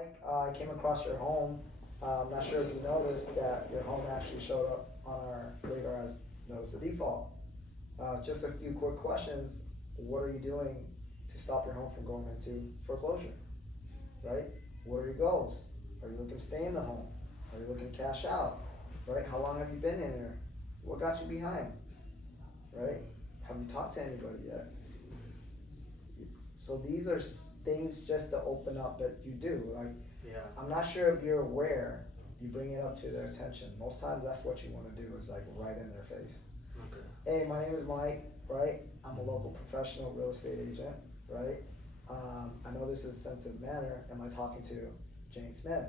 Mike, I came across your home. I'm not sure if you noticed that your home actually showed up on our radar as notice of default. Just a few quick questions. What are you doing to stop your home from going into foreclosure? Right? What are your goals? Are you looking to stay in the home? Are you looking to cash out? Right? How long have you been in here? What got you behind? Right? Have you talked to anybody yet? So these are things just to open up that you do. Like, Yeah. I'm not sure if you're aware, you bring it up to their attention. Most times that's what you want to do is like right in their face. Okay. Hey, my name is Mike, right? I'm a local professional real estate agent, right? I know this is a sensitive matter. Am I talking to Jane Smith?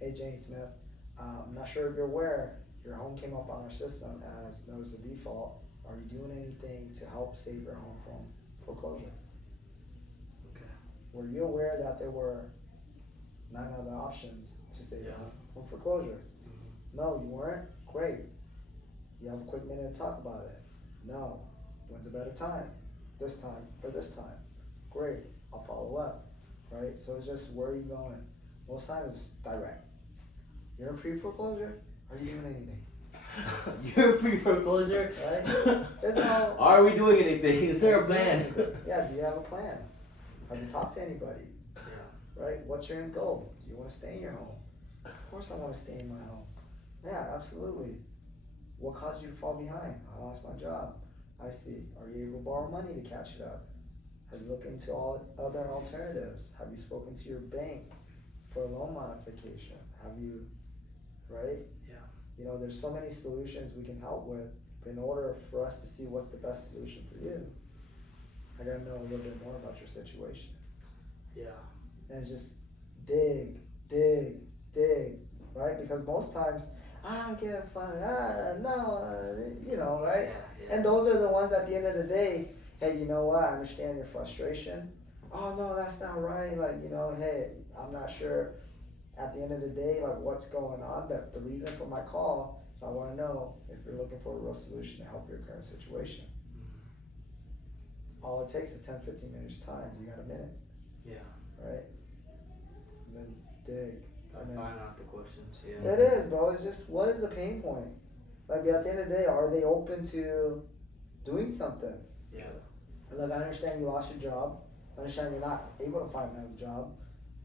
Hey, Jane Smith, I'm not sure if you're aware, your home came up on our system as notice of default. Are you doing anything to help save your home from foreclosure? Okay. Were you aware that there were 9 other options to save your Yeah. home from foreclosure? Mm-hmm. No, you weren't? Great. You have a quick minute to talk about it? No. When's a better time? This time or this time? Great. I'll follow up. Right? So it's just where are you going? Most times it's direct. You're in pre-foreclosure? Are you doing anything? You're pre-foreclosure? Right? There's no... Are we doing anything? Is there a plan? Yeah, do you have a plan? Have you talked to anybody? Yeah. Right? What's your end goal? Do you want to stay in your home? Of course I want to stay in my home. Yeah, absolutely. What caused you to fall behind? I lost my job. I see. Are you able to borrow money to catch it up? Have you looked into all other alternatives? Have you spoken to your bank for a loan modification? Have you, right? Yeah. You know, there's so many solutions we can help with, but in order for us to see what's the best solution for you, I gotta know a little bit more about your situation. Yeah. And it's just dig, right? Because most times, I don't give a fuck, you know, right? Yeah, yeah. And those are the ones at the end of the day, hey, you know what, I understand your frustration. Oh, no, that's not right. Like, you know, hey, I'm not sure at the end of the day, like what's going on, but the reason for my call is I want to know if you're looking for a real solution to help your current situation. Mm-hmm. All it takes is 10, 15 minutes time. You got a minute, Yeah. right? And then dig. And then, Find out the questions. Yeah. it is, bro. It's just, what is the pain point? Like, at the end of the day, are they open to doing something? Yeah. Like, I understand you lost your job. I understand you're not able to find another job.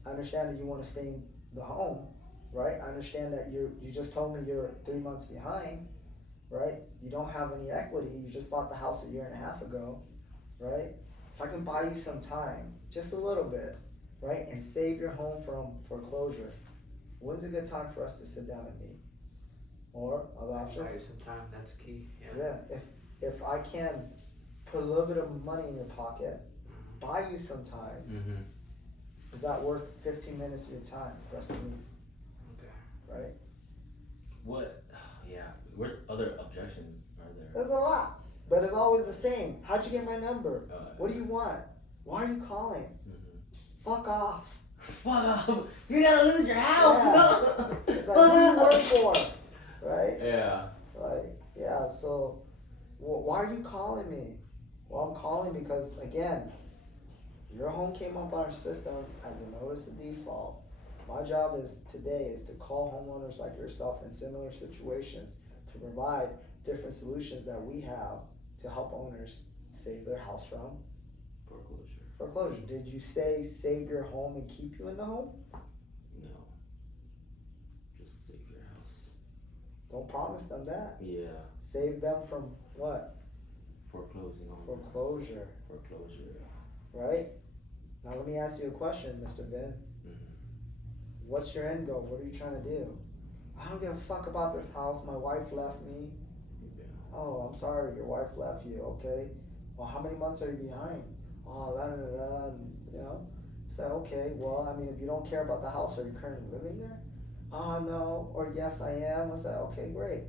I understand that you want to stay in the home, right? I understand that you just told me you're 3 months behind, right? You don't have any equity. You just bought the house a year and a half ago, right? If I can buy you some time, just a little bit, right, and save your home from foreclosure, when's a good time for us to sit down and meet? Or other option? Buy you some time. That's key. Yeah. Yeah. If I can put a little bit of money in your pocket, buy you some time, Mm-hmm. is that worth 15 minutes of your time for us to meet? Okay. Right? What? Yeah. What other objections are there? There's a lot, but it's always the same. How'd you get my number? What do you want? Why are you calling? Mm-hmm. Fuck off. Fuck off! You're gonna lose your house. Yeah. It's like, who do you work for? Right? Yeah. Like, yeah, so why are you calling me? Well, I'm calling because, again, your home came up on our system as a notice of default. My job today is to call homeowners like yourself in similar situations to provide different solutions that we have to help owners save their house from foreclosure. Did you say save your home and keep you in the home? No. Just save your house. Don't promise them that. Yeah. Save them from what? Foreclosing on Foreclosure. Foreclosure. Right? Now let me ask you a question, Mr. Ben. Mm-hmm. What's your end goal? What are you trying to do? I don't give a fuck about this house. My wife left me. Yeah. Oh, I'm sorry, your wife left you. Okay. Well, how many months are you behind? Oh, you know. Say, okay, well, I mean, if you don't care about the house, are you currently living there? Oh, no. Or yes, I am. I say, okay, great.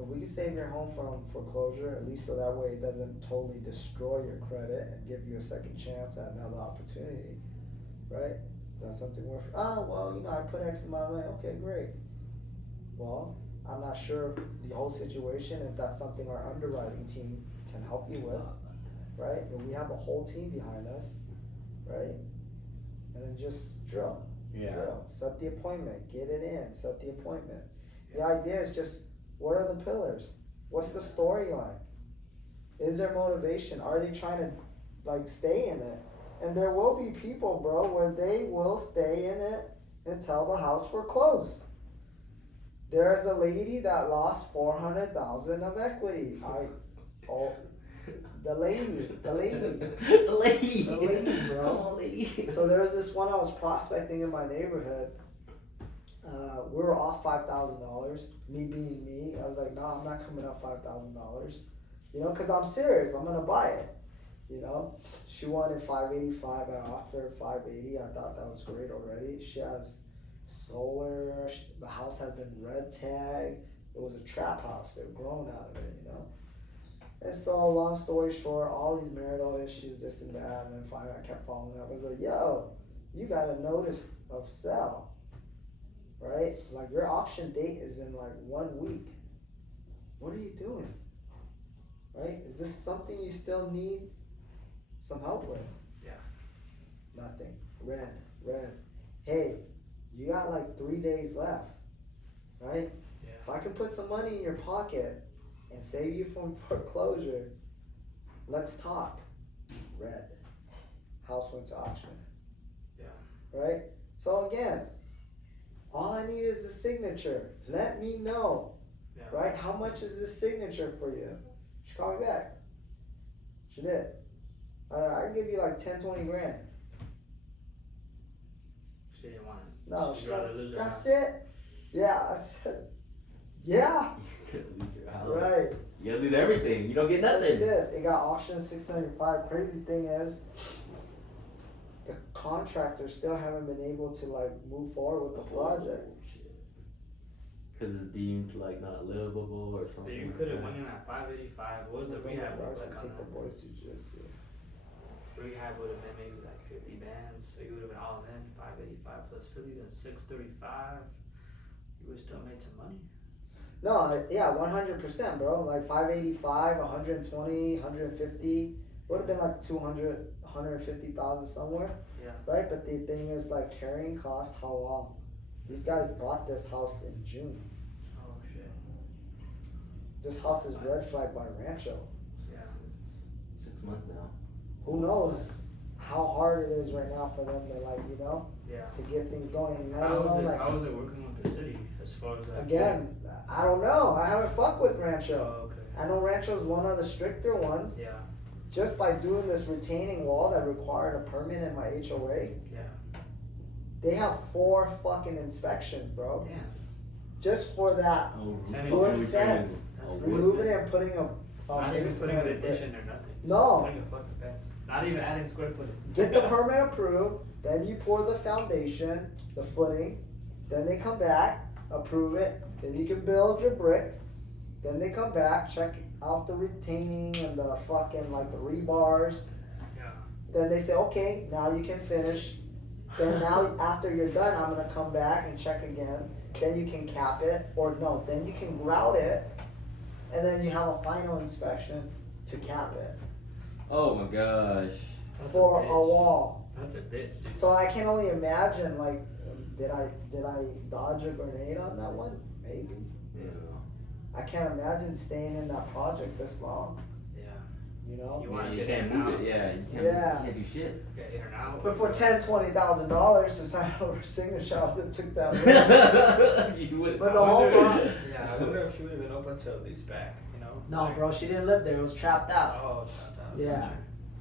If we can save your home from foreclosure, at least so that way it doesn't totally destroy your credit and give you a second chance at another opportunity, right? Is that something worth? Oh, well, you know, I put X amount of money. Okay, great. Well, I'm not sure the whole situation, if that's something our underwriting team can help you with, right? But we have a whole team behind us, right? And then just drill. Yeah. drill. Set the appointment. Get it in. Set the appointment. The idea is just, what are the pillars? What's the storyline? Is there motivation? Are they trying to like stay in it? And there will be people, bro, where they will stay in it until the house foreclosed. There's a lady that lost $400,000 of equity. The lady, The lady, bro. Come on, lady. So there was this one I was prospecting in my neighborhood. We were off $5,000. Me being me, I was like, nah, I'm not coming up $5,000. You know, cause I'm serious. I'm gonna buy it. You know, she wanted 585. I offered her 580. I thought that was great already. She has solar. The house has been red tagged. It was a trap house. They're growing out of it. You know. And so, long story short, all these marital issues, this and that, and then finally I kept following up. I was like, yo, you got a notice of sell, right? Like, your auction date is in like 1 week. What are you doing? Right? Is this something you still need some help with? Yeah. Nothing. Red. Hey, you got like 3 days left, right? Yeah. If I can put some money in your pocket and save you from foreclosure, let's talk. Red. House went to auction. Yeah. Right? So again, all I need is the signature. Let me know. Yeah. Right? How much is this signature for you? She called me back. She did. I can give you like 10, 20 grand. She didn't want it. No, She'd she's rather like, lose her that's house. it? Yeah, I said, yeah. You're gonna lose your house. Right. You gotta lose everything. You don't get So she nothing. did. It got auctioned 675. Crazy thing is, the contractors still haven't been able to like move forward with the project. Cause it's deemed like not livable or So something. you could have went in at 585. What would the rehab look like on Take the that? boys to just Rehab would have been maybe like 50 bands, so you would have been all in 585 plus 50, then 635. You would have still made some money. No, yeah, 100%, bro. Like 585, 120, 150. Would have been like 200, 150,000 somewhere. Yeah. Right? But the thing is, like, carrying cost, how long? These guys bought this house in June. Oh shit. This house is red flagged by Rancho. Yeah. It's 6 months now. Who knows how hard it is right now for them to, like, you know, Yeah. to get things going. And I How don't know, is it? like, How is it working with the city as far as that? again, I don't know. I haven't fucked with Rancho. Oh, okay. I know Rancho's one of the stricter ones. Yeah. Just by doing this retaining wall that required a permit in my HOA, Yeah. they have 4 fucking inspections, bro. Damn. Just for that Oh, Ten wood returning- fence. That's wood Removing it fence. and putting a Not even base putting on an it. addition or nothing. Just No. Putting a fucking fence. Not even adding square footage. Get the permit approved, then you pour the foundation, the footing, then they come back, approve it, then you can build your brick, then they come back, check out the retaining and the fucking like the rebars, Yeah. then they say, okay, now you can finish. Then now after you're done, I'm gonna come back and check again, then you can cap it, or no, then you can grout it, and then you have a final inspection to cap it Oh my gosh. That's for a a bitch. wall. That's a bitch, dude. So I can only imagine, like, did I dodge a grenade on that one? Maybe. Yeah. I can't imagine staying in that project this long. Yeah. You know. You wanna you get in can't and move out. it. Yeah. You can't, Yeah. You can't do shit. Get in or out. But for $10,000-$20,000 to sign over a signature, I would have took that risk. You would. But the whole Yeah, I wonder if she would have been open to a lease back, you know? No, Like- bro, she didn't live there. It was trapped out. Oh, chopped out. Yeah. Gotcha.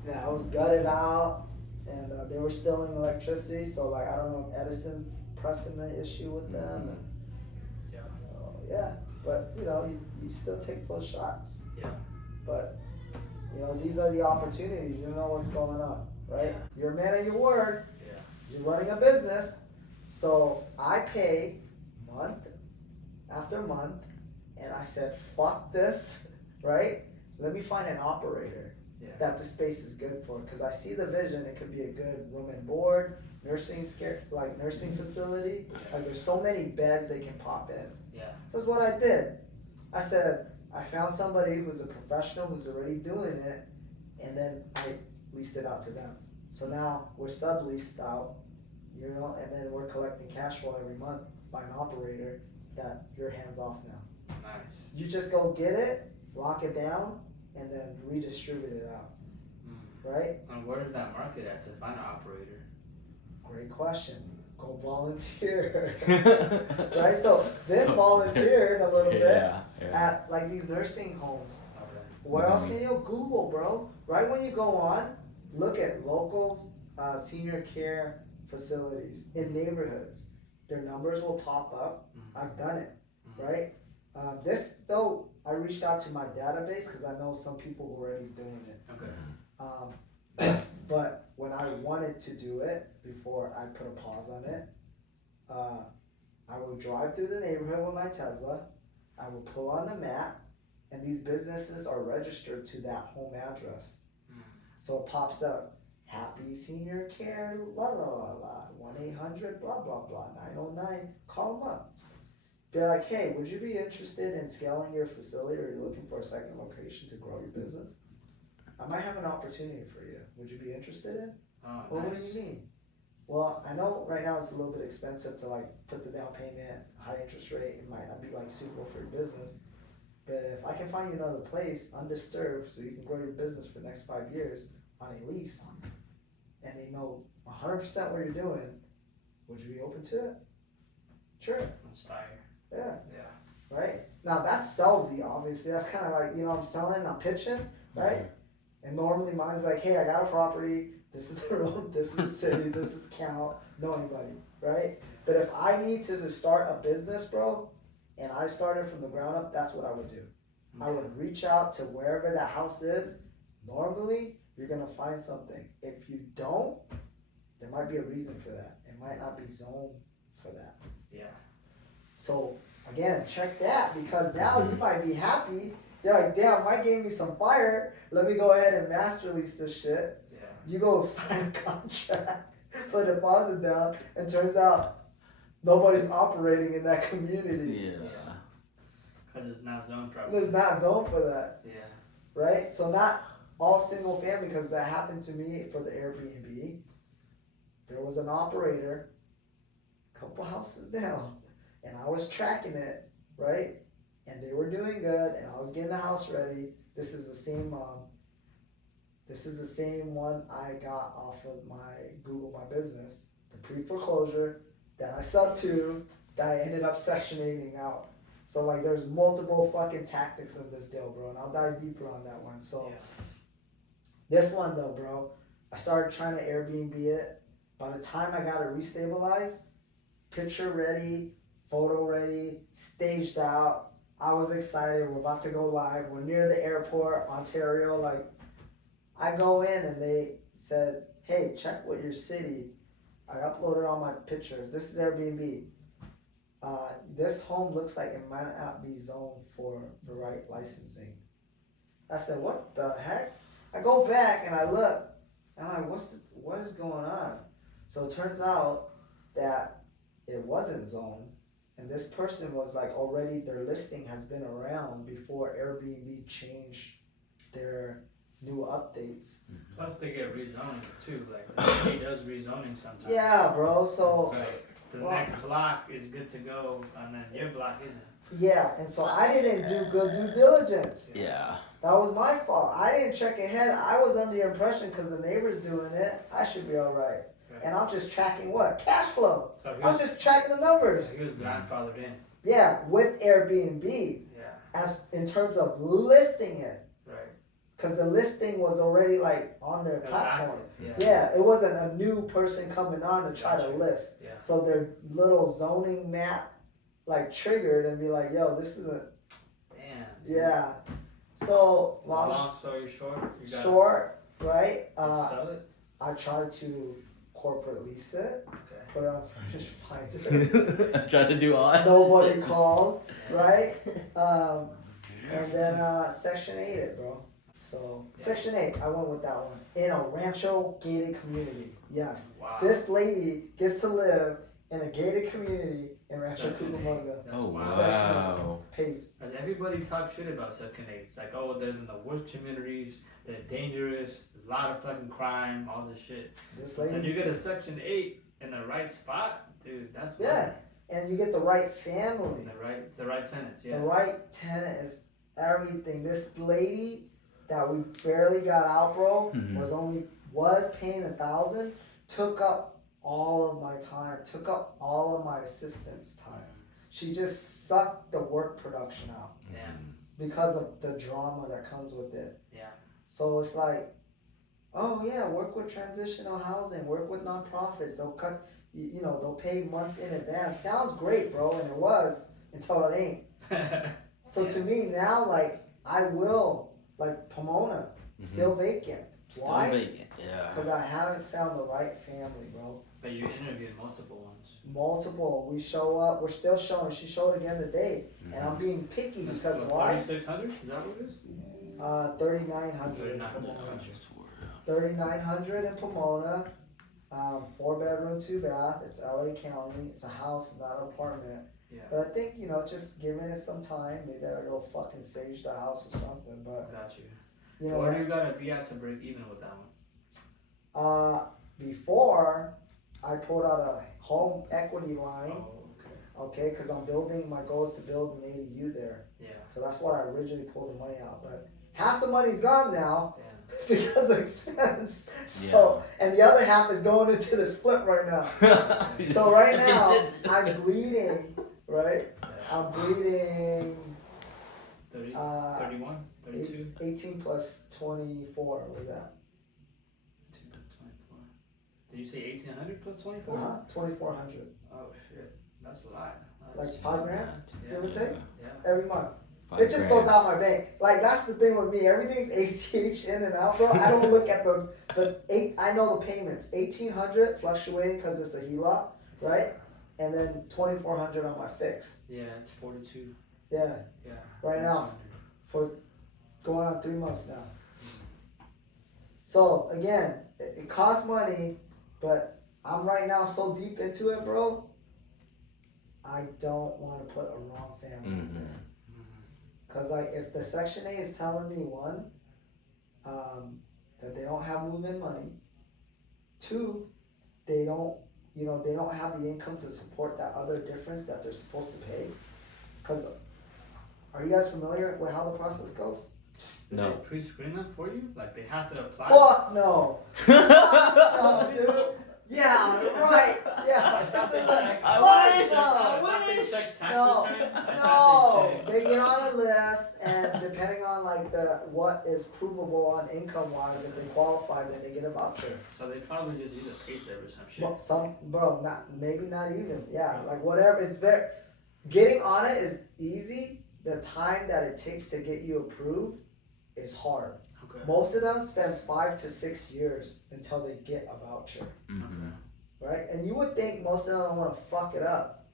Yeah, I was gutted out, and they were stealing electricity. So like, I don't know if Edison's pressing the issue with them. And, Yeah. yeah, but you know, you still take those shots. Yeah. But you know, these are the opportunities. You know what's going on, right? Yeah. You're a man of your word. Yeah. You're running a business, so I pay month after month, and I said, fuck this, right? Let me find an operator Yeah. that the space is good for, because I see the vision. It could be a good room and board, nursing facility. Like there's so many beds they can pop in. Yeah. So that's what I did. I said, I found somebody who's a professional who's already doing it, and then I leased it out to them. So now we're subleased out, you know, and then we're collecting cash flow every month by an operator that you're hands off now. Nice. You just go get it, lock it down, and then redistribute it out, right? And where is that market at to find an operator? Great question. Go volunteer, right? So then volunteered a little bit Yeah. at like these nursing homes. Okay. Where else can you Google, bro? Right when you go on, look at local senior care facilities in neighborhoods. Their numbers will pop up. I've done it, right? This though, I reached out to my database because I know some people were already doing it. Okay. But when I wanted to do it, before I put a pause on it, I would drive through the neighborhood with my Tesla. I would pull on the map, and these businesses are registered to that home address. So it pops up, Happy Senior Care, la la la la, 1-800, blah blah blah, 909, call them up. Be like, hey, would you be interested in scaling your facility, or are you looking for a second location to grow your business? I might have an opportunity for you. Would you be interested in? Oh, Well, nice. what do you mean? Well, I know right now it's a little bit expensive to like put the down payment, high interest rate. It might not be like suitable for your business. But if I can find you another place undisturbed so you can grow your business for the next 5 years on a lease, and they know 100% what you're doing, would you be open to it? Sure. That's fire. Yeah. Yeah. Right? Now that's salesy, obviously. That's kind of like, you know, I'm selling, I'm pitching, right? And normally mine's like, hey, I got a property, this is the road, this is the city, this is the count, know anybody, right? But if I need to start a business, bro, and I started from the ground up, that's what I would do. I would reach out to wherever that house is. Normally, you're gonna find something. If you don't, there might be a reason for that. It might not be zoned for that. Yeah. So again, check that, because now you might be happy. You're like, damn, Mike gave me some fire. Let me go ahead and master lease this shit. Yeah. You go sign a contract, put a deposit down, and turns out nobody's operating in that community. Yeah. Because it's not zoned properly. It's not zoned for that, Yeah. right? So not all single family, because that happened to me for the Airbnb. There was an operator, a couple houses down, and I was tracking it, right? And they were doing good, and I was getting the house ready. This is the same one I got off of my Google My Business, the pre-foreclosure that I subbed to, that I ended up Section 8ing out. So like, there's multiple fucking tactics in this deal, bro, and I'll dive deeper on that one. So this one though, bro, I started trying to Airbnb it. By the time I got it restabilized, picture ready, photo ready, staged out, I was excited. We're about to go live. We're near the airport, Ontario. Like, I go in and they said, hey, check with your city. I uploaded all my pictures. This is Airbnb. This home looks like it might not be zoned for the right licensing. I said, what the heck? I go back and I look, and I'm like, what is going on? So it turns out that it wasn't zoned. And this person was like, already their listing has been around before Airbnb changed their new updates. Plus they get rezoning too. Like the state does rezoning sometimes. Yeah, bro. So like the next block is good to go, and then your block isn't. yeah, and so I didn't do good due diligence. Yeah. That was my fault. I didn't check ahead. I was under the impression because the neighbor's doing it, I should be all right. And I'm just tracking what? Cash flow. So I'm just tracking the numbers. he was grandfathered in. Yeah, with Airbnb, Yeah. as in terms of listing it, Right. because the listing was already like on their It was platform. active. Yeah. Yeah, it wasn't a new person coming on to try to Gotcha. list. Yeah. So their little zoning map like triggered and be like, yo, this isn't. Damn. Yeah. So Long story short, you got short, right? sell it. I tried to corporate lease it, Okay. put it on Furnish Finder. Try to do all. Nobody called, right? And then Section 8 it, bro. So Section 8, I went with that one. In a Rancho gated community. Yes. Wow. This lady gets to live in a gated community in Rancho Section 8. Cucamonga. That's Oh wild. wow. Pays. And everybody talks shit about Section 8. It's like, oh, they're in the worst communities, they're dangerous, a lot of fucking crime, all this shit. This Then you lady. get a Section 8, in the right spot, dude, that's Yeah. And you get the right family. the right tenants, yeah. The right tenant is everything. This lady that we barely got out, bro, was paying 1,000, took up all of my time, took up all of my assistant's time. She just sucked the work production out. Yeah. Because of the drama that comes with it. Yeah. So it's like, oh yeah, work with transitional housing, work with nonprofits. They'll cut, they'll pay months in advance. Sounds great, bro, and it was until it ain't. So to me now, like I will, like Pomona, still vacant. Why? Still vacant, yeah. Because I haven't found the right family, bro. But you interviewed multiple ones. Multiple. We show up. We're still showing. She showed again today, and I'm being picky because why? 3,600? Is that what it is? 3,900. 3,900 in Pomona. 4-bedroom, 2-bath. It's LA County. It's a house, not an apartment. Yeah. But I think just giving it some time. Maybe I'll go fucking sage the house or something. But got you. You know, where do you gotta be at to break even with that one? Before I pulled out a home equity line. Oh, Okay, because I'm building. My goal is to build an ADU there. Yeah. So that's why I originally pulled the money out. But half the money's gone now. Yeah. Because of expense. So and the other half is going into the split right now. So right now I'm bleeding, right? Yeah. I'm bleeding 30, 31, 32? 18 plus 24, what was that? 18 plus 24. Did you say 1,800 plus 24? 2,400. Oh shit, that's a lot. Like $5 grand, give or take? Yeah. Every month. It just goes out my bank. Like that's the thing with me. Everything's ACH in and out, bro. I don't look at I know the payments. 1,800 fluctuating because it's a HELOC, right? And then 2,400 on my fix. Yeah, it's 42. Yeah. Yeah. Right now, for going on 3 months now. So again, it costs money, but I'm right now so deep into it, bro. I don't want to put a wrong family in there. Cause like if the Section 8 is telling me one, that they don't have move-in money. 2, they don't have the income to support that other difference that they're supposed to pay. Cause are you guys familiar with how the process goes? Do No. they pre-screen them for you? Like they have to apply? Fuck no. Fuck no, dude. Yeah, right. Yeah. No. They get on a list, and depending on like what is provable on income wise, if they qualify, then they get a voucher. So they probably just use a pay stub or some shit. Well, not even. Yeah, like whatever. It's getting on it is easy. The time that it takes to get you approved is hard. Okay. Most of them spend 5 to 6 years until they get a voucher. Mm-hmm. Right? And you would think most of them want to fuck it up.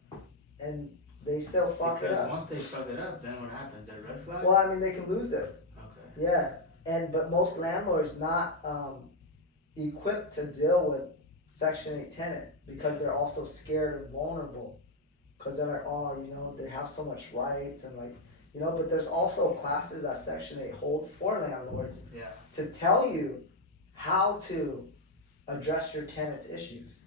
And they still fuck it up. Because once they fuck it up, then what happens? A red flag? Well, I mean, they can lose it. Okay. Yeah. But most landlords not equipped to deal with Section 8 tenant because they're also scared and vulnerable. Because they're like, oh, they have so much rights and like, but there's also classes that Section 8 holds for landlords to tell you how to address your tenant's issues.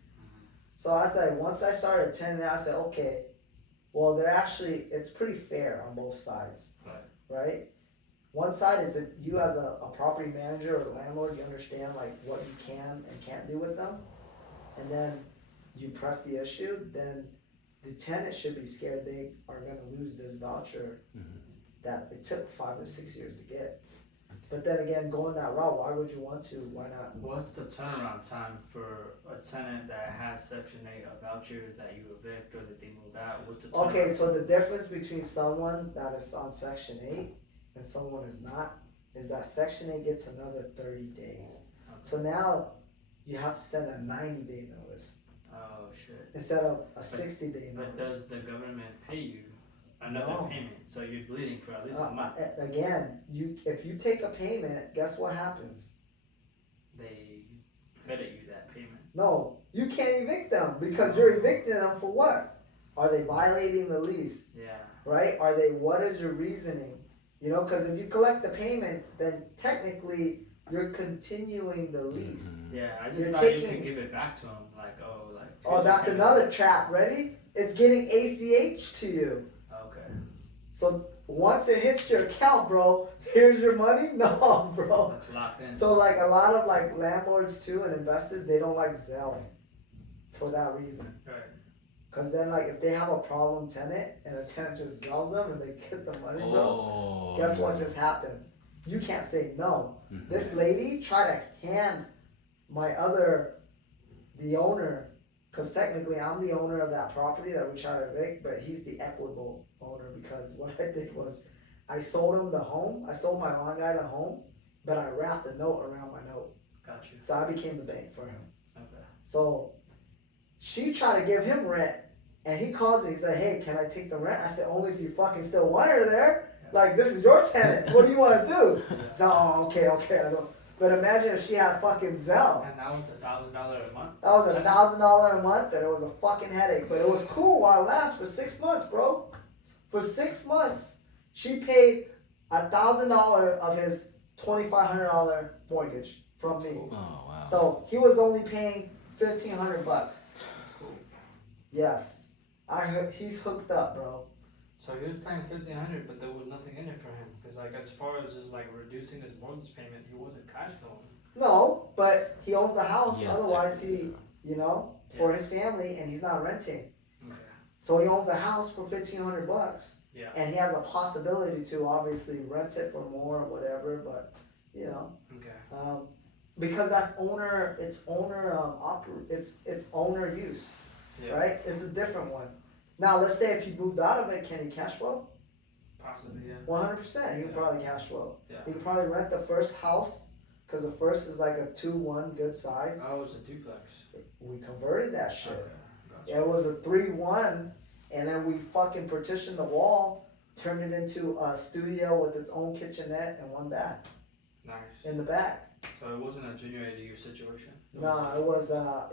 So once I started attending that, I said, okay, well, it's pretty fair on both sides, right? One side is that you as a property manager or landlord, you understand like what you can and can't do with them, and then you press the issue, then the tenant should be scared they are going to lose this voucher that it took 5 to 6 years to get. But then again, going that route, why would you want to? Why not? What's the turnaround time for a tenant that has Section 8, a voucher that you evict or that they move out? What's the turnaround? Okay, so the difference between someone that is on Section 8 and someone is not is that Section 8 gets another 30 days. Okay. So now you have to send a 90-day notice. Oh, shit. Instead of a 60-day notice. But does the government pay you another payment? So you're bleeding for at least a month. Again, if you take a payment, guess what happens? They credit you that payment. No, you can't evict them because you're evicting them for what? Are they violating the lease? Yeah. Right? What is your reasoning? Because if you collect the payment, then technically You're continuing the lease. Yeah, I just You're thought you taking- could give it back to him, like, oh, like. Oh, that's another trap. Ready? It's getting ACH to you. Okay. So once it hits your account, bro, here's your money. No, bro. That's locked in. So like a lot of like landlords too and investors, they don't like Zelle for that reason. Right. Cause then like if they have a problem tenant and the tenant just zells them and they get the money, bro, guess what just happened? You can't say no. Mhm. This lady tried to hand the owner, cause technically I'm the owner of that property that we tried to evict, but he's the equitable owner because what I did was I sold him the home. I sold my lawn guy the home, but I wrapped a note around my note. Got you. So I became the bank for him. Okay. So she tried to give him rent, and he calls me. He said, "Hey, can I take the rent?" I said, "Only if you fucking still want her there. Like this is your tenant. What do you want to do?" So okay, I don't. But imagine if she had fucking Zelle. And now it's $1,000 a month. That was $1,000 a month, and it was a fucking headache. But it was cool while it lasted for 6 months, bro. For 6 months, she paid $1,000 of his $2,500 mortgage from me. Oh wow. So he was only paying $1,500. Cool. Yes, he's hooked up, bro. So he was paying $1,500, but there was nothing in it for him. Cause like as far as just like reducing his mortgage payment, he wasn't cash flowing. No, but he owns a house. Yeah, Otherwise, yeah. you know, for his family, and he's not renting. Okay. So he owns a house for $1,500. Yeah. And he has a possibility to obviously rent it for more or whatever, but you know, Okay. because that's it's owner use, Yeah. right? It's a different one. Now let's say if you moved out of it, can he cash flow? Possibly, yeah. 100%. He could Yeah. probably cash flow. Yeah. He could probably rent the first house, because the first is like a 2-1 good size. Oh, it's a duplex. We converted that shit. Okay. Gotcha. It was a 3-1, and then we fucking partitioned the wall, turned it into a studio with its own kitchenette and 1 bath Nice. in the back. So it wasn't a junior ADU situation. No, it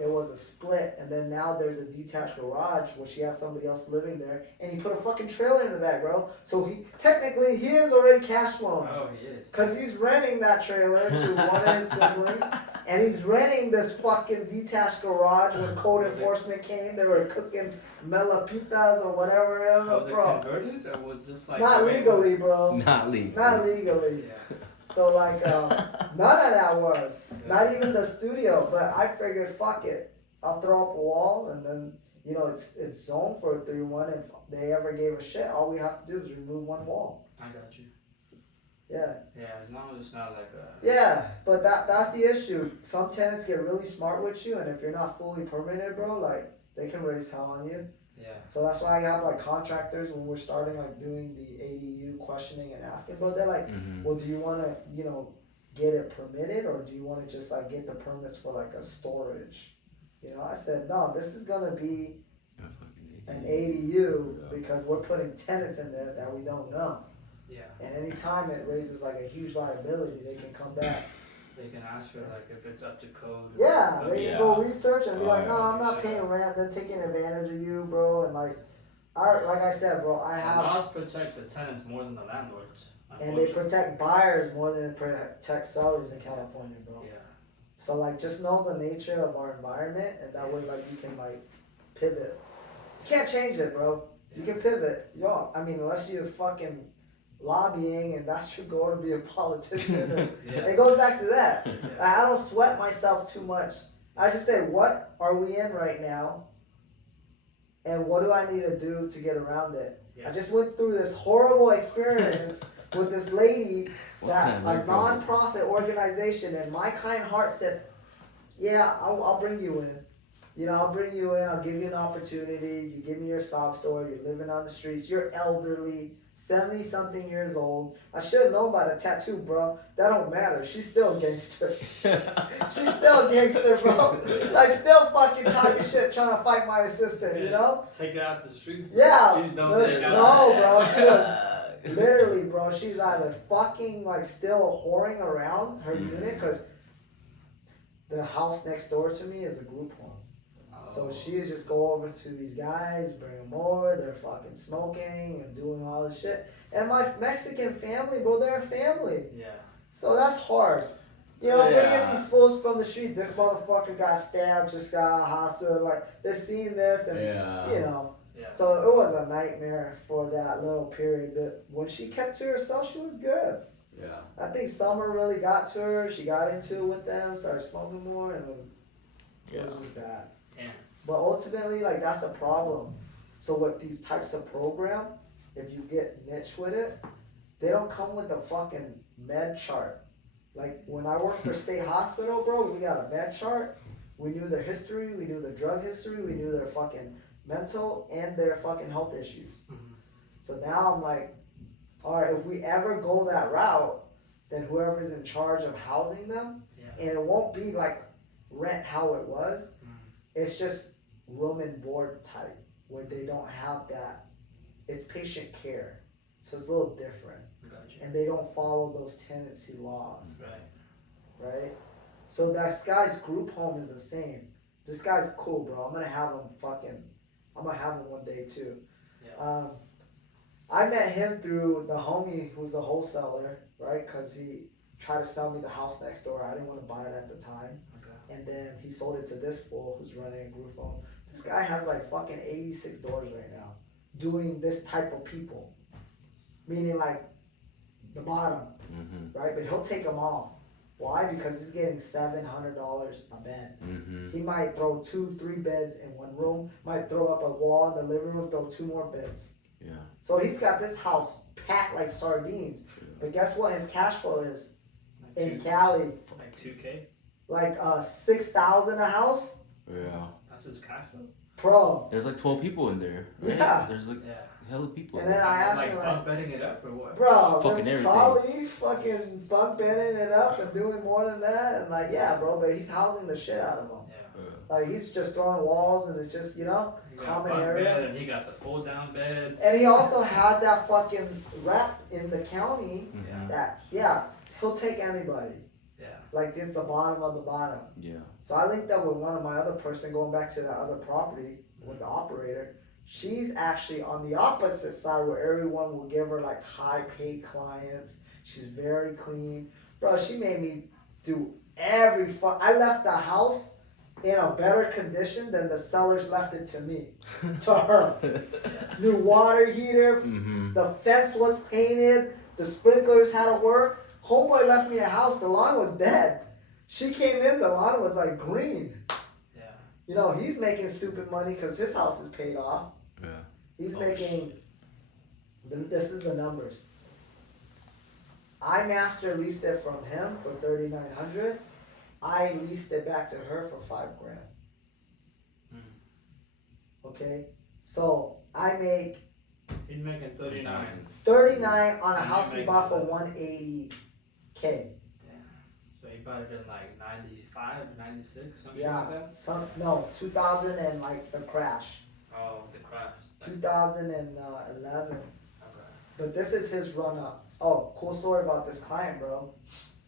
was a split, and then now there's a detached garage which he has somebody else living there, and he put a fucking trailer in the back, bro. So he is already cash flowing, Oh, he is. cause he's renting that trailer to one of his siblings, and he's renting this fucking detached garage. When code enforcement came, they were cooking melapitas or whatever, I don't know, Was it bro. converted or was just like Not legally, bro. Not legal. Not legally. Yeah. So like, none of that was. Not even the studio. But I figured, fuck it. I'll throw up a wall, and then you know it's zoned for a 3-1. If they ever gave a shit, all we have to do is remove 1 wall. I got you. Yeah. Yeah, as long as it's not like a. Yeah, but that's the issue. Some tenants get really smart with you, and if you're not fully permitted, bro, like they can raise hell on you. Yeah. So that's why I have like contractors when we're starting like doing the ADU questioning and asking, bro. They're like, Mhm. well, do you want to, you know, get it permitted, or do you want to just like get the permits for like a storage? You know, I said, no, this is gonna be an ADU because we're putting tenants in there that we don't know. Yeah. And anytime it raises like a huge liability, they can come back. They can ask for like if it's up to code. Yeah, they can go Yeah. research and be Oh, like, yeah. no, I'm not paying rent. They're taking advantage of you, bro. And like I said, bro, I The have, laws protect the tenants more than the landlords. and they unfortunately. protect buyers more than they protect sellers in California, bro. Yeah. So like, just know the nature of our environment, and that way, like, you can like pivot. You can't change it, bro. You can pivot. Yo, I mean, unless you're fucking lobbying, and that's your goal to be a politician. And Yeah. it goes back to that. Yeah. I don't sweat myself too much. I just say, what are we in right now? And what do I need to do to get around it? Yeah. I just went through this horrible experience with this lady that a non-profit organization, and my kind heart said, yeah, I'll bring you in. You know, I'll bring you in. I'll give you an opportunity. You give me your sob story. You're living on the streets. You're elderly, 70-something years old. I should have known about a tattoo, bro. That don't matter. She's still a gangster. She's still a gangster, bro. Like, still fucking talking shit, trying to fight my assistant, you know? Take it out the streets. Yeah. Please don't No, take it out. no, bro. She was literally, bro. She's either fucking, like, still whoring around her unit, because the house next door to me is a group home. So she would just go over to these guys, bring them over, they're fucking smoking and doing all this shit. And my Mexican family, bro, they're a family. Yeah. So that's hard. You know, bringing Yeah. these fools from the street. This motherfucker got stabbed, just got out of hospital. Like, they're seeing this, and, you know. Yeah. So it was a nightmare for that little period. But when she kept to herself, she was good. Yeah. I think summer really got to her. She got into it with them, started smoking more, and it was just bad. Yeah. But ultimately, like, that's the problem. So with these types of program, if you get niche with it, they don't come with a fucking med chart. Like, when I worked for State Hospital, bro, we got a med chart. We knew their history, we knew their drug history, we knew their fucking mental and their fucking health issues. Mm-hmm. So now I'm like, all right, if we ever go that route, then whoever's in charge of housing them, and it won't be like rent how it was, it's just room and board type, where they don't have that, it's patient care. So it's a little different. Gotcha. And they don't follow those tenancy laws. Right. Right? So this guy's group home is the same. This guy's cool, bro. I'm gonna have him one day too. Yeah. I met him through the homie who's a wholesaler, right? Cause he tried to sell me the house next door. I didn't want to buy it at the time. Okay. And then he sold it to this fool who's running a group home. This guy has like fucking 86 doors right now, doing this type of people. Meaning like the bottom, right? But he'll take them all. Why? Because he's getting $700 a bed. He might throw 2-3 beds in one room, might throw up a wall in the living room, throw 2 more beds. Yeah. So he's got this house packed like sardines. But guess what his cash flow is in Cali? Like 2K? Like 6,000 a house? Yeah. That's his cash flow? Bro. There's like 12 people in there. Right? Yeah. There's like hella people. And then I asked like him bunk bedding it up or what? Bro, Fucking they're everything. probably fucking bunk bedding it up and doing more than that. And like, yeah, bro, but he's housing the shit out of them. Yeah. Like, he's just throwing walls and it's just, you know, He got common bunk area. bed and he got the fold down beds. And he also has that fucking rep in the county Yeah. that, yeah, he'll take anybody. Yeah. Like, it's the bottom of the bottom. Yeah. So I linked up with one of my other person, going back to that other property with the operator. She's actually on the opposite side where everyone will give her like high paid clients. She's very clean. Bro, she made me do I left the house in a better condition than the sellers left it to me. To her. New water heater, the fence was painted, the sprinklers had to work. Homeboy left me a house, the lawn was dead. She came in, the lawn was like green. Yeah. You know, he's making stupid money because his house is paid off. Yeah. He's making, this is the numbers. I master leased it from him for $3,900. I leased it back to her for $5,000. Okay, so I make He's making 39. 39 on a And house you he make bought for what? 180K. So he bought it in like 95, 96, something Yeah, like that? no, 2000 and like the crash, Oh, the crash. 2011. Okay. But this is his run up. Oh, cool story about this client, bro.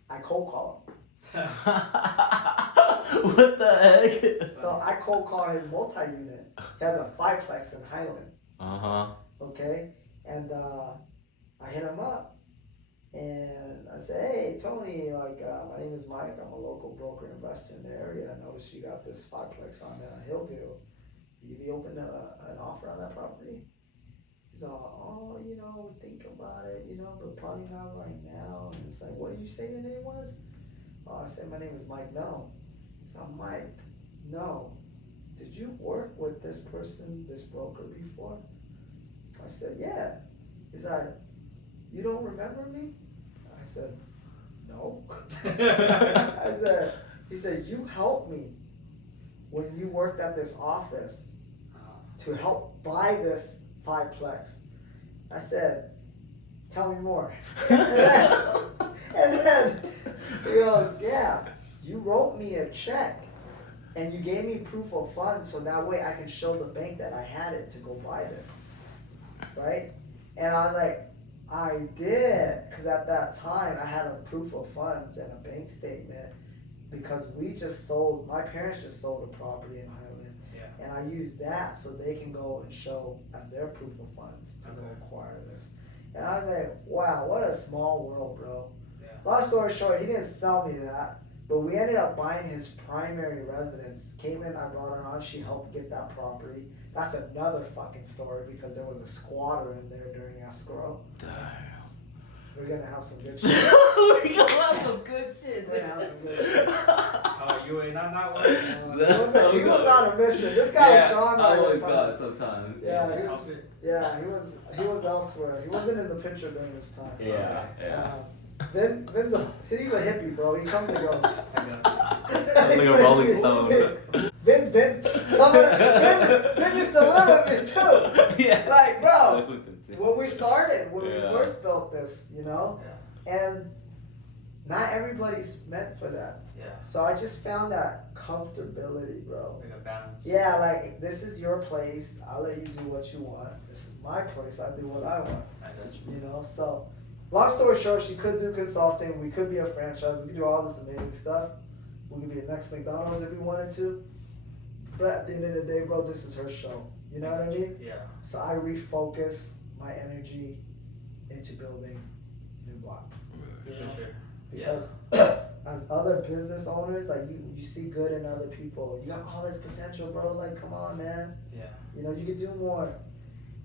I cold call him. What the heck? So I cold call his multi-unit. He has a 5-plex in Highland. Okay, and I hit him up, and I said, "Hey, Tony, like my name is Mike. I'm a local broker investor in the area. I noticed you got this 5-plex on Hillview. You be open to an offer on that property?" He's all, "Oh, you know, think about it, you know, but probably not right now." And it's like, "What did you say your name was?" "Oh, I said my name is Mike." "No." He's all, "Mike, no. Did you work with this person, this broker before?" I said, "Yeah." He's like, "You don't remember me?" I said, "No." He said, "You helped me when you worked at this office to help buy this 5-plex." I said, "Tell me more." and then he goes, "Yeah, you wrote me a check and you gave me proof of funds so that way I can show the bank that I had it to go buy this." Right? And I was like, "I did," because at that time I had a proof of funds and a bank statement because my parents just sold a property in Highland. Yeah. And I used that so they can go and show as their proof of funds to go acquire this. And I was like, wow, what a small world, bro. Yeah. Long story short, he didn't sell me that. But we ended up buying his primary residence. Caitlin, I brought her on. She helped get that property. That's another fucking story because there was a squatter in there during escrow. Damn. We're gonna have some good shit. We're gonna have some good shit. We're gonna have some good shit. Oh, you ain't on that one? He was on a mission. This guy was gone by I this was time. gone sometimes. Yeah, Did he you was. help it? Yeah, he was elsewhere. He wasn't in the picture during this time. Yeah, yeah. He's a hippie, bro. He comes and goes. I got Sounds like a Rolling Stone. Vin used to live with me too. Yeah. Like, bro, when we started, when we Yeah. first built this, you know, you. and not everybody's meant for that. Yeah. So I just found that comfortability, bro. Like a balance. Yeah, like this is your place. I'll let you do what you want. This is my place. I do what I want. I got you. You know, so long story short, she could do consulting. We could be a franchise. We could do all this amazing stuff. We could be the next McDonald's if we wanted to. But at the end of the day, bro, this is her show. You know what I mean? Yeah. So I refocus my energy into building New Block. You know? For sure. Because as other business owners, like you see good in other people. You got all this potential, bro. Like, come on, man. Yeah. You know, you could do more.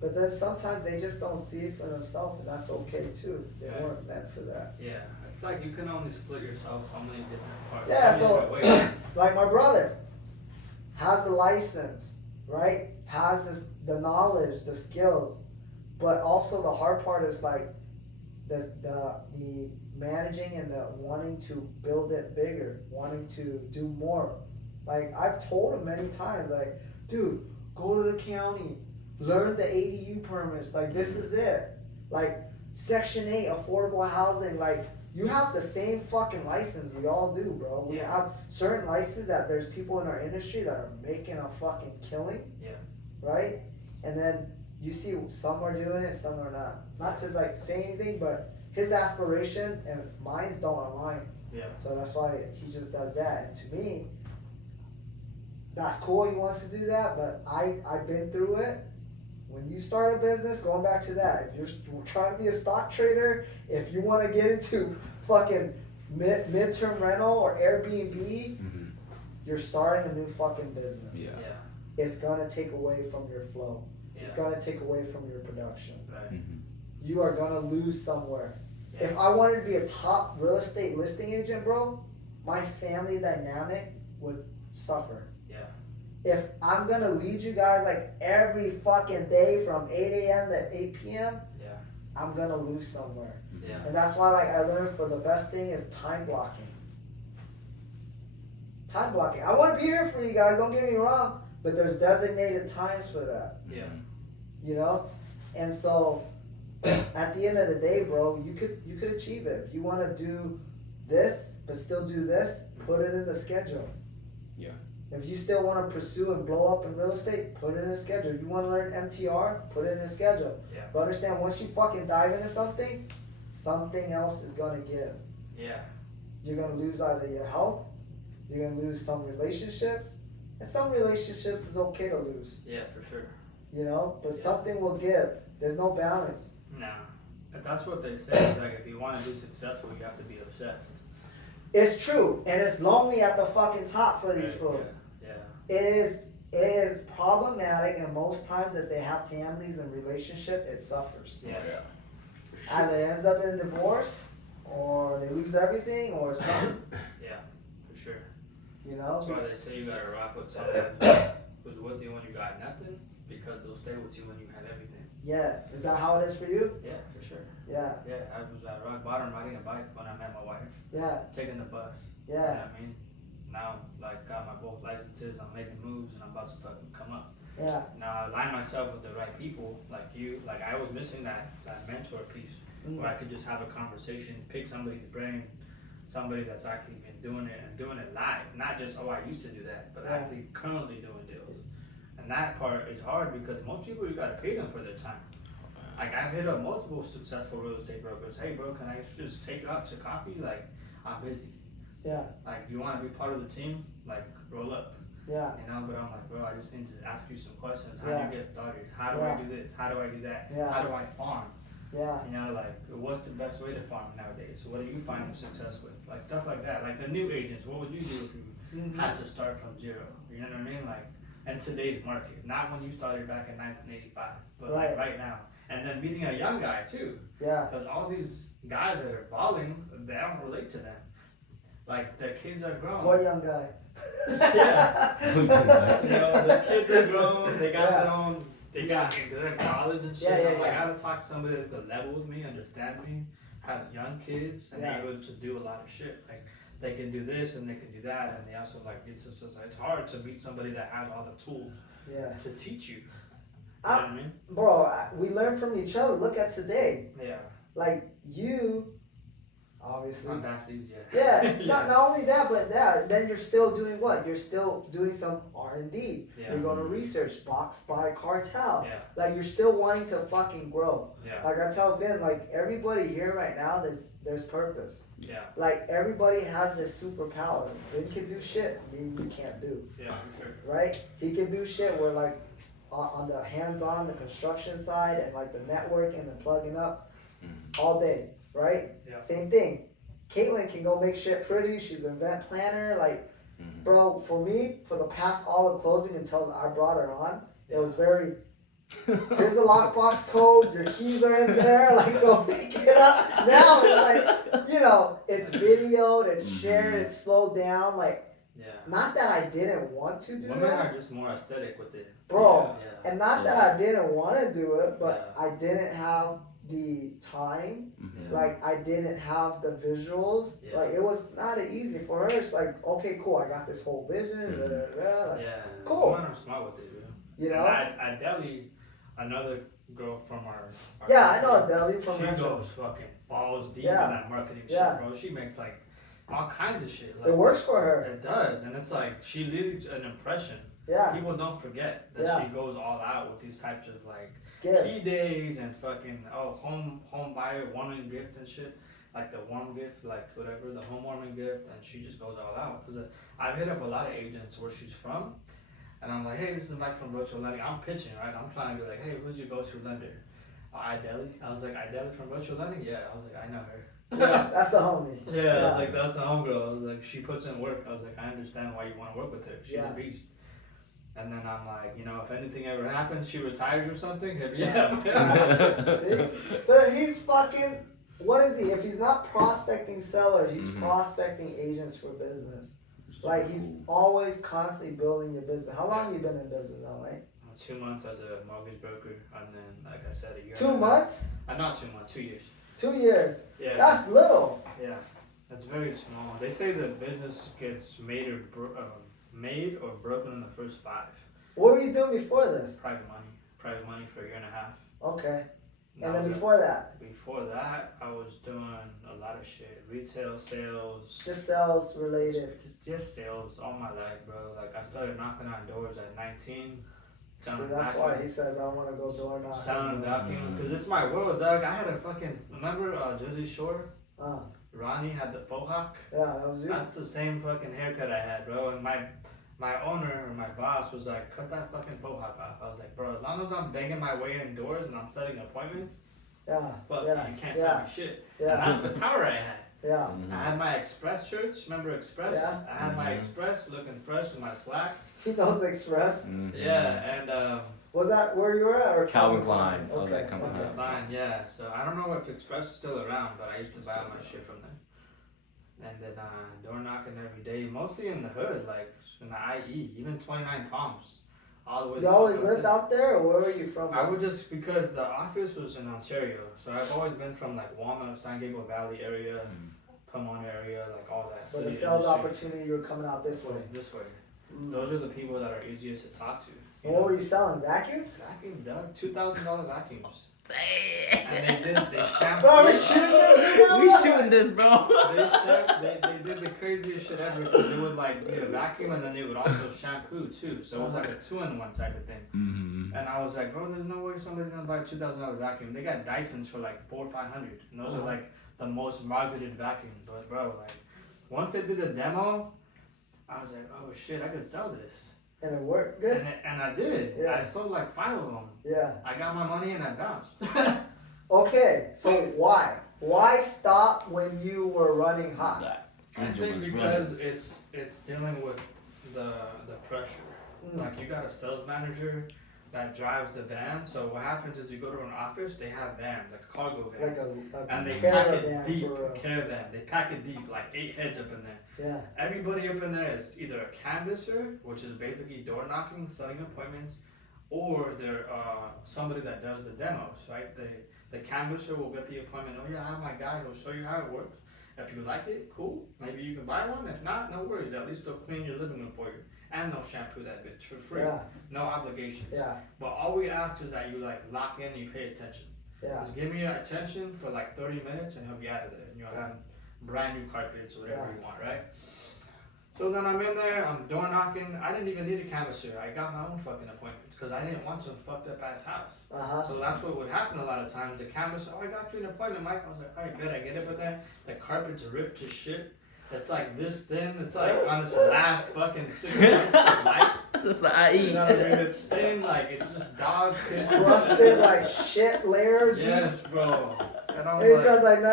But then sometimes they just don't see it for themselves, and that's okay too. They Right. weren't meant for that. Yeah. It's like you can only split yourself so many different parts. Yeah, so many so different ways. like my brother has the license, right? Has the knowledge, the skills, but also the hard part is like the managing and the wanting to build it bigger, wanting to do more. Like I've told him many times, like, dude, go to the county, learn the ADU permits. Like this is it. Like Section 8 affordable housing. Like you have the same fucking license we all do, bro. We have certain licenses that there's people in our industry that are making a fucking killing. Yeah. Right? And then you see some are doing it, some are not. Not to like say anything, but his aspiration and mine's don't align. Yeah. So that's why he just does that. And to me, that's cool he wants to do that, but I've been through it. When you start a business, going back to that, if you're trying to be a stock trader, if you want to get into fucking midterm rental or Airbnb, you're starting a new fucking business. Yeah. Yeah. It's gonna take away from your flow. It's Yeah. gonna take away from your production. Right. You are gonna lose somewhere. Yeah. If I wanted to be a top real estate listing agent, bro, my family dynamic would suffer. Yeah. If I'm gonna lead you guys like every fucking day from 8 a.m. to 8 p.m., Yeah. I'm gonna lose somewhere. Yeah. And that's why like I learned for the best thing is time blocking. Time blocking. I wanna be here for you guys, don't get me wrong, but there's designated times for that. Yeah. You know? And so at the end of the day, bro, you could achieve it. If you wanna do this but still do this, put it in the schedule. Yeah. If you still want to pursue and blow up in real estate, put it in the schedule. You want to learn MTR, put it in the schedule. Yeah. But understand, once you fucking dive into something, something else is gonna give. Yeah. You're gonna lose either your health, you're gonna lose some relationships, and some relationships is okay to lose. Yeah, for sure. You know, but something will give. There's no balance. No. But that's what they say. Is like if you want to be successful, you have to be obsessed. It's true, and it's lonely at the fucking top for these Right, fools. Yeah. It is problematic, and most times if they have families and relationship, it suffers. Yeah. Either it ends up in divorce, or they lose everything, or something. Yeah. For sure. You know? That's why they say you gotta rock with someone who's with you when you got nothing, because they'll stay with you when you had everything. Yeah. Is that how it is for you? Yeah, for sure. Yeah. Yeah, I was at rock bottom riding a bike when I met my wife, Yeah. taking the bus. You know Yeah. what I mean? Now, like, got my both licenses, I'm making moves, and I'm about to fucking come up. Yeah. Now, I align myself with the right people, like you. Like, I was missing that mentor piece, where I could just have a conversation, pick somebody's brain, somebody that's actually been doing it and doing it live. Not just, oh, I used to do that, but Yeah. actually currently doing deals. And that part is hard because most people, you gotta pay them for their time. Like, I've hit up multiple successful real estate brokers. Hey, bro, can I just take you out to coffee? Like, I'm busy. Yeah. Like, you want to be part of the team? Like, roll up. Yeah. You know, but I'm like, bro, I just need to ask you some questions. How Yeah. do you get started? How do Yeah. I do this? How do I do that? Yeah. How do I farm? Yeah. You know, like what's the best way to farm nowadays? What do you find success with? Like stuff like that. Like the new agents, what would you do if you had to start from zero? You know what I mean? Like in today's market, not when you started back in 1985, but like right now. And then meeting a young guy too. Yeah. Because all these guys that are balling, they don't relate to them. Like their kids are grown. What young guy? Yeah. You know, the kids are grown. They got their own. They're in college and shit. Like, I gotta talk to somebody that could level with me, understand me, has young kids, and they're able to do a lot of shit. Like they can do this and they can do that, and they also like it's hard to meet somebody that has all the tools to teach you. You know what I mean? Bro, we learn from each other. Look at today. Yeah. Like you. Obviously. Not that easy. Yeah. Not only that, but then you're still doing what? You're still doing some R&D. Yeah. You're going to research, box by cartel. Yeah. Like you're still wanting to fucking grow. Yeah. Like I tell Vin, like everybody here right now, there's purpose. Yeah. Like everybody has their superpower. Vin can do shit you can't do. Yeah, for sure. Right? He can do shit where like on the hands-on, the construction side, and like the networking and the plugging up all day. Right? Yeah. Same thing. Caitlin can go make shit pretty. She's an event planner. Like, bro, for me, for the past all of closing until I brought her on, it was very, here's the lockbox code. Your keys are in there. Like, go pick it up. Now it's like, you know, it's videoed, it's shared, it's slowed down. Like, not that I didn't want to do Women that. are just more aesthetic with it. Bro, Yeah. and not that I didn't want to do it, but I didn't have the time. Like I didn't have the visuals. Like it was not easy for her. It's like, okay, cool, I got this whole vision. Like, cool. Women are smart with it, you know. And Adele, another girl from our I know Adele from she Metro. goes fucking balls deep in that marketing shit, bro. She makes like all kinds of shit. Like, it works for her. It does, and it's like she leaves an impression. People don't forget that she goes all out with these types of like key days and fucking home buyer warming gift and shit, like the warm gift, like whatever, the home warming gift, and she just goes all out. Cause I've hit up a lot of agents where she's from, and I'm like, hey, this is Mike from Virtual Lending. I'm pitching, right? I'm trying to be like, hey, who's your go-to lender? Ideli. I was like, Ideli from Virtual Lending? Yeah. I was like, I know her. Yeah, that's the homie. Yeah, I was like, that's the homegirl. I was like, she puts in work. I was like, I understand why you want to work with her. She's a beast. And then I'm like, you know, if anything ever happens, she retires or something, hit me up. See? But he's fucking, what is he? If he's not prospecting sellers, he's prospecting agents for business. Like he's always constantly building your business. How long have you been in business now, right? 2 months as a mortgage broker, and then, like I said, a year. 2 months? Not 2 months, 2 years. 2 years. Yeah. That's little. Yeah, that's very small. They say the business gets made or broken in the first 5. What were you doing before this? Private money for a year and a half. Okay. And then before that? Before that, I was doing a lot of shit. Retail sales. Just sales related. Just sales all my life, bro. Like I started knocking on doors at 19. See, that's why he says I want to go door knocking. Selling vacuums, because it's my world, dog. I had a fucking, remember Jersey Shore? Ronnie had the faux hawk. Yeah, that was you. That's the same fucking haircut I had, bro. And my owner or my boss was like, cut that fucking faux hawk off. I was like, bro, as long as I'm banging my way indoors and I'm setting appointments, you can't tell me shit. Yeah. And that's the power I had. Yeah. I had my Express shirts. Remember Express? Yeah. I had my Express looking fresh with my slack. He knows Express. Yeah, and was that where you were at, or Calvin Klein? Okay. Calvin Klein, yeah. So I don't know if Express is still around, but I used to buy all my shit from them. And then door knocking every day, mostly in the hood, like in the IE, even 29 Palms, all the way. You always lived out there, or where were you from? I would just, because the office was in Ontario, so I've always been from like Walnut, San Gabriel Valley area, Pomona area, like all that. But the sales opportunity, you were coming out this way. This way. Those are the people that are easiest to talk to. What were you selling? Vacuums? Vacuum, dog. $2,000 vacuums. And they shampoo. Bro, we shooting We shooting this, bro. They did the craziest shit ever, because they would like be a vacuum and then they would also shampoo too. So it was like a 2-in-1 type of thing. And I was like, bro, there's no way somebody's gonna buy a $2,000 vacuum. They got Dysons for like $400 or $500, and those are like the most marketed vacuums. But bro, like once they did the demo, I was like, oh shit, I could sell this. And it worked good? And I did. Yeah. I sold like 5 of them. Yeah. I got my money and I bounced. Okay, so why? Why stop when you were running hot? That I engine think was because running. it's dealing with the pressure. Like you got a sales manager that drives the van. So what happens is you go to an office, they have vans, like cargo Like vans. a And they pack caravan it deep, for caravan. They pack it deep, like 8 heads up in there. yeah. Everybody up in there is either a canvasser, which is basically door knocking, setting appointments, or they're somebody that does the demos, right? The canvasser will get the appointment. Oh yeah, I have my guy. He'll show you how it works. If you like it, cool. Maybe you can buy one. If not, no worries. At least they'll clean your living room for you, and they'll shampoo that bitch for free. Yeah. No obligations. Yeah. But all we ask is that you like lock in, you pay attention. Yeah. Just give me your attention for like 30 minutes, and he'll be out of there, and you'll have brand new carpets, whatever you want, right? So then I'm in there, I'm door knocking. I didn't even need a canvasser. I got my own fucking appointments because I didn't want some fucked up ass house. So that's what would happen a lot of times. The canvasser, oh, I got you an appointment, Mike. I was like, all right, bet I get it, but then the carpet's ripped to shit. It's like this thin. It's like on its last fucking 6 months of life. That's the IE. You know what I mean? It's thin, like it's just dog shit. Crusted like shit layer. Yes, bro. And I'm He like, says like, no,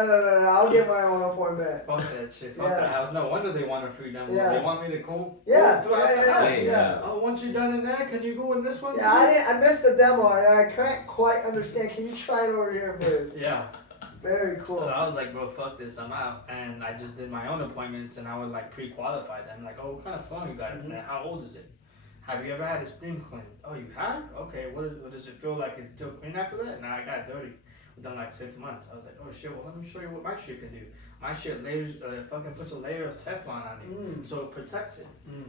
I'll get my own appointment. fuck that shit. Fuck Yeah. that house. No wonder they want a free demo. Yeah. They want me to go. Yeah, go throughout the yeah, house. yeah. Oh, once you're done in there, can you go in this one? Yeah, I missed the demo and I can't quite understand. Can you try it over here, please? Yeah. Very cool. So I was like, bro, fuck this, I'm out. And I just did my own appointments and I would like pre-qualify them. Like, oh, what kind of phone you got in there? How old is it? Have you ever had a steam clean? Oh, you have? Okay, what does it feel like? It's still clean after that? Nah, I got dirty within like 6 months. I was like, oh shit, well let me show you what my shit can do. My shit layers, fucking puts a layer of Teflon on it, so it protects it. And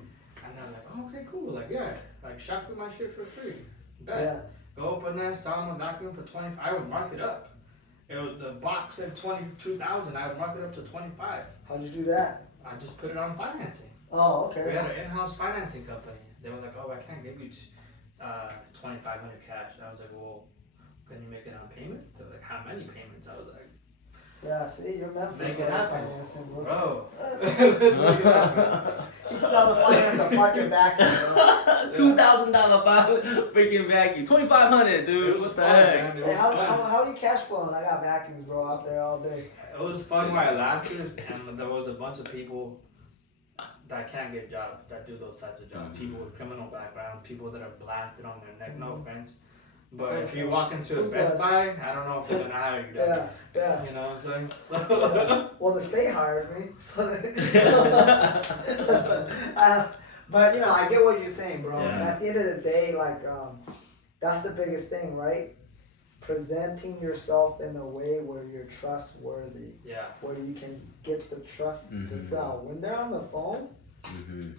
they're like, oh, okay, cool, like yeah, like shampoo my shit for free. Bet. Yeah. Go up in there, sell them a vacuum for 20. I would mark it up. The box said 22,000. I would mark it up to 25. How'd you do that? I just put it on financing. Oh, okay. We had an in-house financing company. They were like, oh, I can't give you 2,500 cash. And I was like, well, can you make it on payment? They're like, how many payments? I was like, Yeah, see, you're meant for make it solar happen, financing, bro. bro. Make it happen. He's selling finance a fucking vacuum, bro. $2,000 freaking vacuum. 2,500, dude. It was What the fun, heck? man. It Say, was how fun. are you cash flowing? I got vacuums, bro, out there all day. It was fun while it lasted, and there was a bunch of people that can't get jobs, that do those types of jobs. People with criminal background, people that are blasted on their neck, no offense. But if you walk into a Best Buy, I don't know if they're gonna hire you. Yeah. You know what I'm saying? Yeah. Well, the state hired me, so. But you know, I get what you're saying, bro. Yeah. And at the end of the day, like, that's the biggest thing, right? Presenting yourself in a way where you're trustworthy, Yeah. where you can get the trust to Mhm. sell. When they're on the phone, Mm-hmm.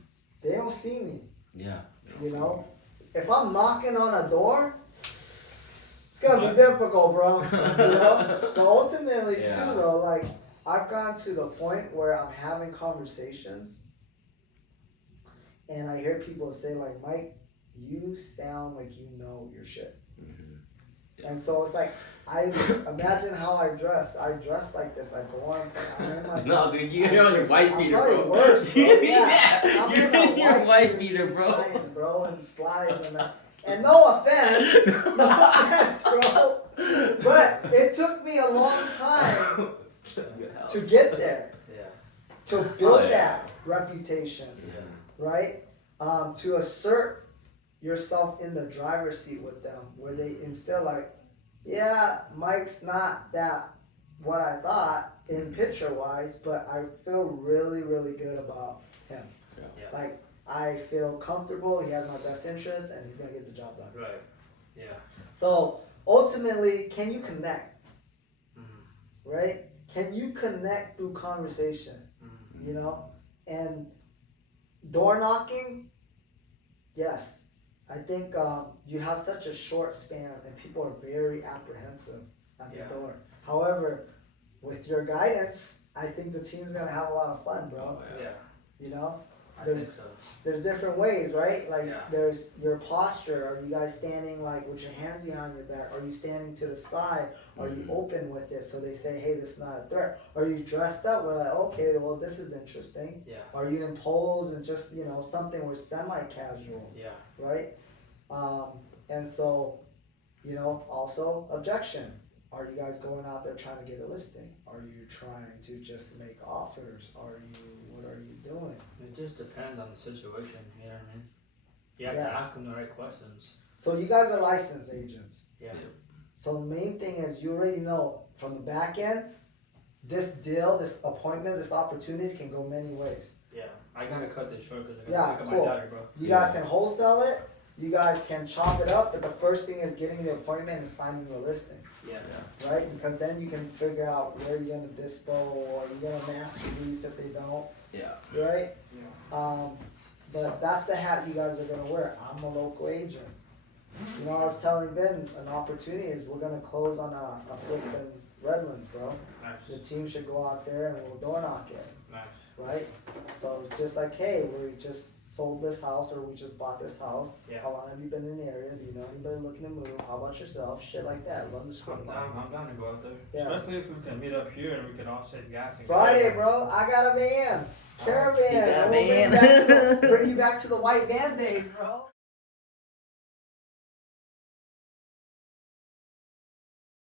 they don't see me. Yeah. You know, if I'm knocking on a door, it's gonna be difficult, bro. You know, but ultimately Yeah. too, though, like I've gotten to the point where I'm having conversations, and I hear people say like, "Mike, you sound like you know your shit." Mm-hmm. And so it's like, I imagine how I dress. I dress like this. I go on. I'm in my. No, dude, you're on your white beater, I'm probably bro. worse, bro. Yeah, I'm you're in in your white beater, bro. Slides, bro, and slides and that. And no offense, bro. But it took me a long time to get there, Yeah. to build Oh, yeah. that reputation, right? To assert yourself in the driver's seat with them, where they instead like, yeah, Mike's not that what I thought in picture wise, but I feel really, really good about him. Yeah. Like I feel comfortable. He has my best interest, and he's gonna get the job done. Right. Yeah. So ultimately, can you connect? Mm-hmm. Right? Can you connect through conversation? Mm-hmm. You know, and door knocking. Yes, I think you have such a short span, and people are very apprehensive at the Yeah. door. However, with your guidance, I think the team's gonna have a lot of fun, bro. Yeah. You know, I There's- think so. there's different ways, right? Like Yeah. there's your posture. Are you guys standing like with your hands behind your back? Are you standing to the side? Are you open with it so they say, hey, this is not a threat? Are you dressed up? We're like, okay, well, this is interesting. Yeah. Are you in polos and just, you know, something we're semi-casual, Yeah. right? And so, you know, also objection. Are you guys going out there trying to get a listing? Are you trying to just make offers? What are you doing? It just depends on the situation, you know what I mean? You have Yeah. to ask them the right questions. So you guys are licensed agents. Yeah. So the main thing is you already know from the back end, this deal, this appointment, this opportunity can go many ways. Yeah. I gotta cut this short because I Yeah, gotta pick up cool. my daughter, bro. You guys can wholesale it. You guys can chop it up, but the first thing is getting the appointment and signing the listing, Yeah. right? Because then you can figure out where you're gonna dispo or you're gonna master lease if they don't, Yeah. right? Yeah. But that's the hat you guys are gonna wear. I'm a local agent. You know, I was telling Ben an opportunity is we're gonna close on a flip in Redlands, bro. The Nice. team should go out there and we'll door knock it, Nice. right? So it's just like, hey, we just sold this house or we just bought this house. Yeah. How long have you been in the area? Do you know anybody looking to move? How about yourself? Shit like that. Run the script. I'm down to go out there. Yeah. Especially if we can meet up here and we can all save gas and Friday, go. bro. I got a van. Caravan. You got a And we'll van. bring you back to the white van days, bro.